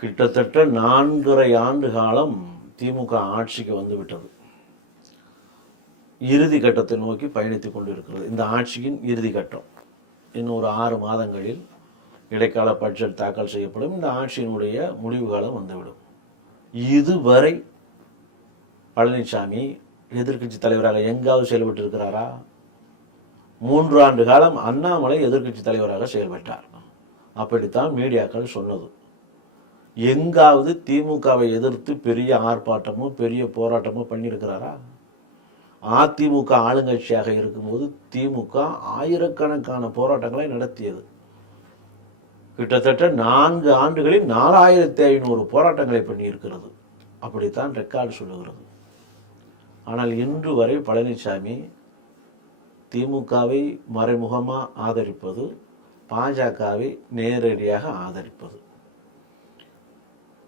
கிட்டத்தட்ட 4.5 ஆண்டு காலம் திமுக ஆட்சிக்கு வந்துவிட்டது. இறுதி கட்டத்தை நோக்கி பயணித்துக் கொண்டிருக்கிறது. இந்த ஆட்சியின் இறுதி கட்டம். இன்னும் ஒரு 6 மாதங்களில் இடைக்கால பட்ஜெட் தாக்கல் செய்யப்படும். இந்த ஆட்சியினுடைய முடிவு காலம் வந்துவிடும். இதுவரை பழனிசாமி எதிர்க்கட்சி தலைவராக எங்காவது செயல்பட்டு இருக்கிறாரா? 3 ஆண்டு காலம் அண்ணாமலை எதிர்க்கட்சி தலைவராக செயல்பட்டார். அப்படித்தான் மீடியாக்கள் சொன்னது. எங்காவது திமுகவை எதிர்த்து பெரிய ஆர்ப்பாட்டமோ பெரிய போராட்டமோ பண்ணியிருக்கிறாரா? அதிமுக ஆளுங்கட்சியாக இருக்கும்போது திமுக ஆயிரக்கணக்கான போராட்டங்களை நடத்தியது. கிட்டத்தட்ட 4 ஆண்டுகளில் 4500 போராட்டங்களை பண்ணியிருக்கிறது. அப்படித்தான் ரெக்கார்டு சொல்லுகிறது. ஆனால் இன்று வரை பழனிசாமி திமுகவை மறைமுகமாக ஆதரிப்பது, பாஜகவை நேரடியாக ஆதரிப்பது.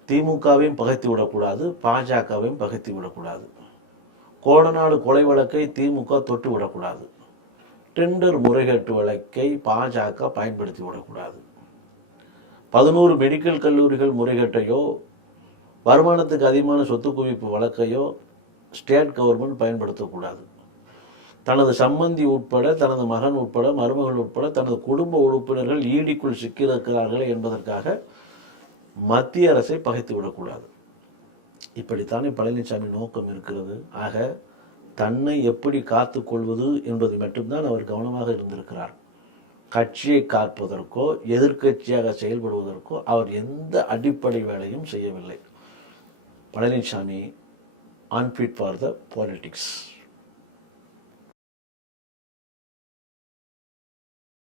திமுகவையும் பகைத்து விடக்கூடாது, பாஜகவையும் பகைத்து விடக்கூடாது. கோடநாடு கொலை வழக்கை திமுக தொட்டு விடக்கூடாது. டெண்டர் முறைகேட்டு வழக்கை பாஜக பயன்படுத்தி விடக்கூடாது. 11 மெடிக்கல் கல்லூரிகள் முறைகேட்டையோ வருமானத்துக்கு அதிகமான சொத்து குவிப்பு வழக்கையோ ஸ்டேட் கவர்மெண்ட் பயன்படுத்தக்கூடாது. தனது சம்பந்தி உட்பட, தனது மகன் உட்பட, மருமகள் உட்பட தனது குடும்ப உறுப்பினர்கள் ஈடிக்குள் சிக்கியிருக்கிறார்களே என்பதற்காக மத்திய அரசை பகைத்து விடக்கூடாது. இப்படித்தானே பழனிசாமி நோக்கம் இருக்கிறது. ஆக தன்னை எப்படி காத்து கொள்வது என்பது மட்டும்தான் அவர் கவனமாக இருந்திருக்கிறார். கட்சியை காப்பதற்கோ எதிர்க்கட்சியாக செயல்படுவதற்கோ அவர் எந்த அடிப்படை வேலையும் செய்யவில்லை. Palaniswami unfit for the politics.